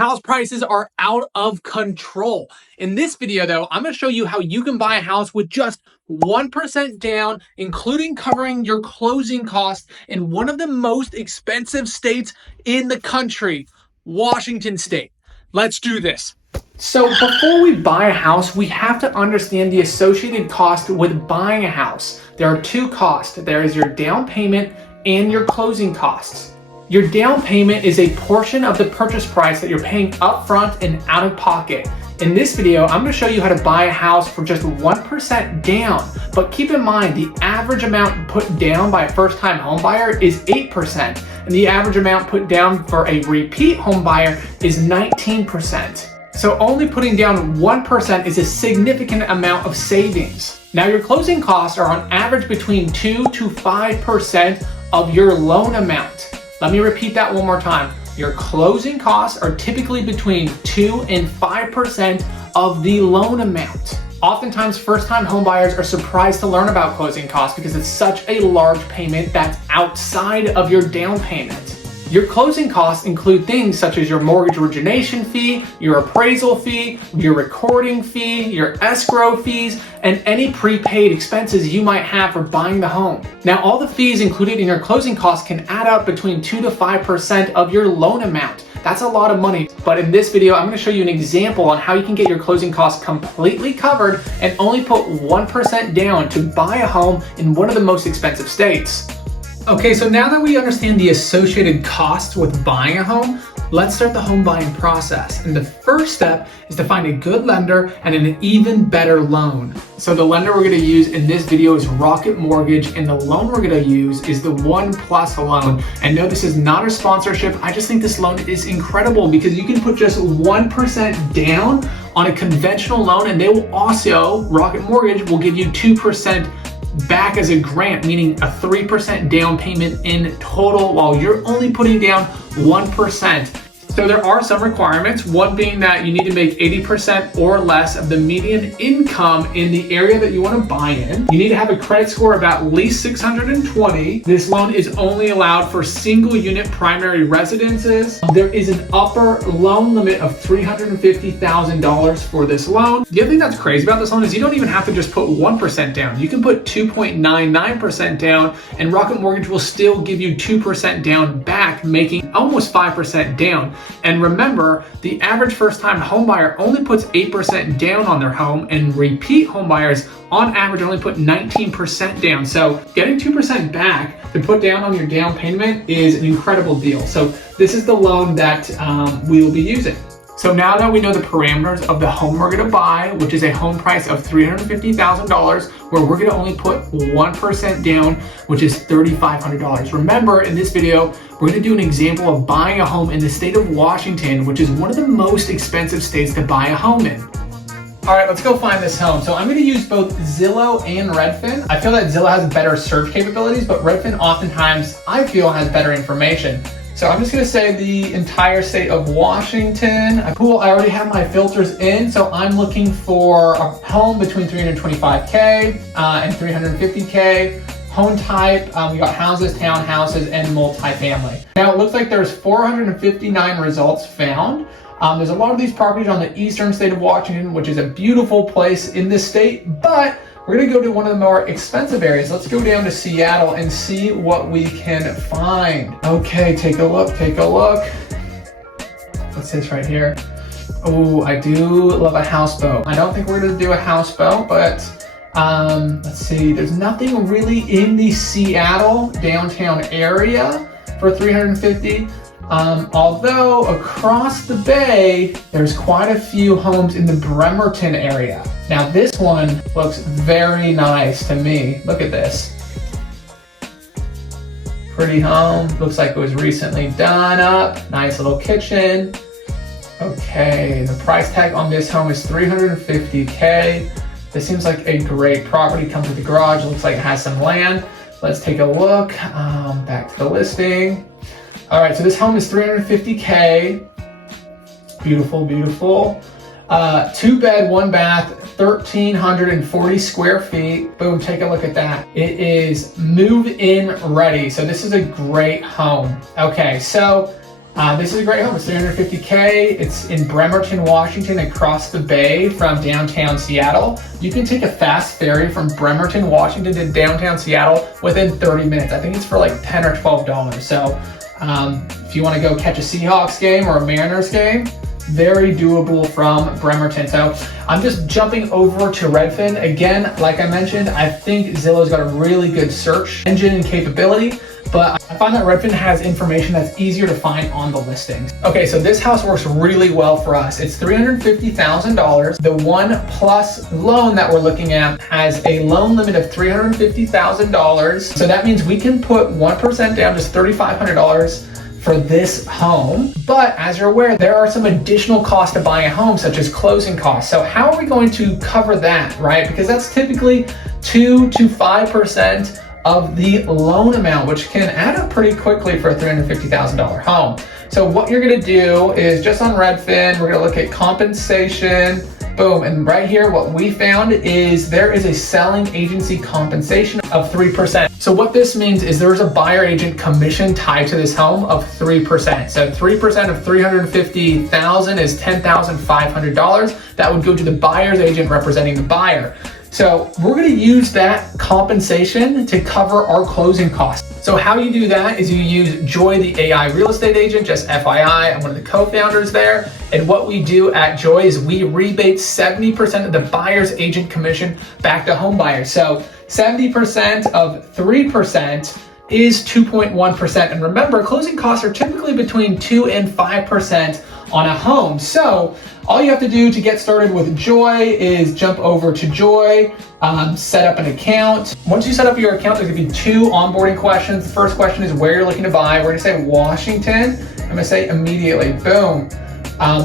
House prices are out of control. In this video though, I'm going to show you how you can buy a house with just 1% down, including covering your closing costs in one of the most expensive states in the country, Washington State. Let's do this. So before we buy a house, we have to understand the associated cost with buying a house. There are two costs. There is your down payment and your closing costs. Your down payment is a portion of the purchase price that you're paying upfront and out of pocket. In this video, I'm going to show you how to buy a house for just 1% down. But keep in mind, the average amount put down by a first-time home buyer is 8%, and the average amount put down for a repeat home buyer is 19%. So only putting down 1% is a significant amount of savings. Now your closing costs are on average between 2 to 5% of your loan amount. Let me repeat that one more time. Your closing costs are typically between 2 and 5% of the loan amount. Oftentimes, first-time homebuyers are surprised to learn about closing costs because it's such a large payment that's outside of your down payment. Your closing costs include things such as your mortgage origination fee, your appraisal fee, your recording fee, your escrow fees, and any prepaid expenses you might have for buying the home. Now, all the fees included in your closing costs can add up between 2 to 5% of your loan amount. That's a lot of money, but in this video, I'm going to show you an example on how you can get your closing costs completely covered and only put 1% down to buy a home in one of the most expensive states. Okay, so now that we understand the associated costs with buying a home, let's start the home buying process. And the first step is to find a good lender and an even better loan. So the lender we're going to use in this video is Rocket Mortgage, and the loan we're going to use is the One Plus loan. And no, this is not a sponsorship. I just think this loan is incredible because you can put just 1% down on a conventional loan, and they will also, Rocket Mortgage will give you 2% back as a grant, meaning a 3% down payment in total while you're only putting down 1%. So there are some requirements, one being that you need to make 80% or less of the median income in the area that you want to buy in. You need to have a credit score of at least 620. This loan is only allowed for single unit primary residences. There is an upper loan limit of $350,000 for this loan. The other thing that's crazy about this loan is you don't even have to just put 1% down. You can put 2.99% down and Rocket Mortgage will still give you 2% down back, making almost 5% down. And remember, the average first-time homebuyer only puts 8% down on their home, and repeat homebuyers on average only put 19% down. So getting 2% back to put down on your down payment is an incredible deal. So this is the loan that we will be using. So now that we know the parameters of the home we're going to buy, which is a home price of $350,000, where we're going to only put 1% down, which is $3,500. Remember, in this video, we're going to do an example of buying a home in the state of Washington, which is one of the most expensive states to buy a home in. All right, let's go find this home. So I'm going to use both Zillow and Redfin. I feel that Zillow has better search capabilities, but Redfin oftentimes, I feel, has better information. So I'm just going to say the entire state of Washington. Cool, I already have my filters in. So I'm looking for a home between $325K and $350K. Home type, we got houses, townhouses, and multifamily. Now it looks like there's 459 results found. There's a lot of these properties on the eastern state of Washington, which is a beautiful place in this state, but we're gonna go to one of the more expensive areas. Let's go down to Seattle and see what we can find. Okay, take a look, take a look. What's this right here? Oh, I do love a houseboat. I don't think we're gonna do a houseboat, but let's see. There's nothing really in the Seattle downtown area for 350. Although across the bay, there's quite a few homes in the Bremerton area. Now this one looks very nice to me. Look at this. Pretty home. Looks like it was recently done up. Nice little kitchen. Okay, the price tag on this home is $350K. This seems like a great property. Comes with a garage. Looks like it has some land. Let's take a look. Back to the listing. All right, so this home is $350K. Beautiful, beautiful. 2 bed, 1 bath, 1,340 square feet. Boom, take a look at that. It is move-in ready. So this is a great home. Okay, so This is a great home. It's $350K. It's in Bremerton, Washington, across the bay from downtown Seattle. You can take a fast ferry from Bremerton, Washington to downtown Seattle within 30 minutes. I think it's for like $10 or $12. So if you want to go catch a Seahawks game or a Mariners game, very doable from Bremerton. So I'm just jumping over to Redfin. Again, like I mentioned, I think Zillow's got a really good search engine and capability, but I find that Redfin has information that's easier to find on the listings. Okay, so this house works really well for us. It's $350,000. The 1+ loan that we're looking at has a loan limit of $350,000. So that means we can put 1% down, just $3,500 for this home. But as you're aware, there are some additional costs to buying a home, such as closing costs. So how are we going to cover that, right? Because that's typically 2 to 5% of the loan amount, which can add up pretty quickly for a $350,000 home. So what you're gonna do is just on Redfin, we're gonna look at compensation, boom, and right here what we found is there is a selling agency compensation of 3%. So what this means is there's a buyer agent commission tied to this home of 3%. So 3% of $350,000 is $10,500. That would go to the buyer's agent representing the buyer. So we're gonna use that compensation to cover our closing costs. So how you do that is you use Joy, the AI real estate agent, just FYI, I'm one of the co-founders there. And what we do at Joy is we rebate 70% of the buyer's agent commission back to home buyers. So 70% of 3% is 2.1%. And remember, closing costs are typically between 2 and 5% on a home. So all you have to do to get started with Joy is jump over to Joy, set up an account. Once you set up your account, there's gonna be 2 onboarding questions. The first question is where you're looking to buy. We're gonna say Washington. I'm gonna say immediately, boom.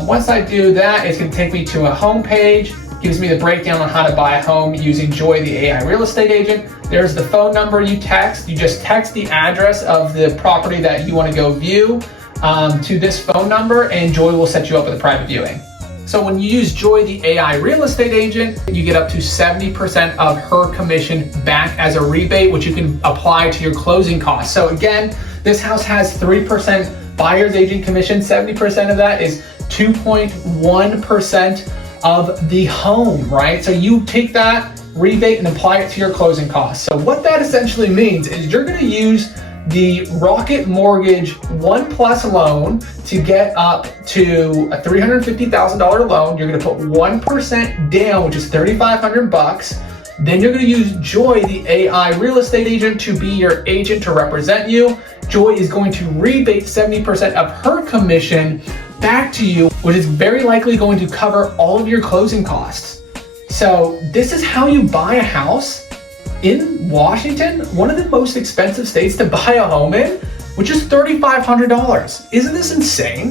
Once I do that, it's gonna take me to a home page. Gives me the breakdown on how to buy a home using Joy, the AI real estate agent. There's the phone number you text. You just text the address of the property that you want to go view to this phone number, and Joy will set you up with a private viewing. So when you use Joy, the AI real estate agent, you get up to 70% of her commission back as a rebate, which you can apply to your closing costs. So again, this house has 3% buyer's agent commission. 70% of that is 2.1% of the home, right? So you take that rebate and apply it to your closing costs. So what that essentially means is you're gonna use the Rocket Mortgage 1+ loan to get up to a $350,000 loan. You're gonna put 1% down, which is $3,500. Then you're gonna use Joy, the AI real estate agent, to be your agent to represent you. Joy is going to rebate 70% of her commission back to you, which is very likely going to cover all of your closing costs. So this is how you buy a house in Washington, one of the most expensive states to buy a home in, which is $3,500. Isn't this insane?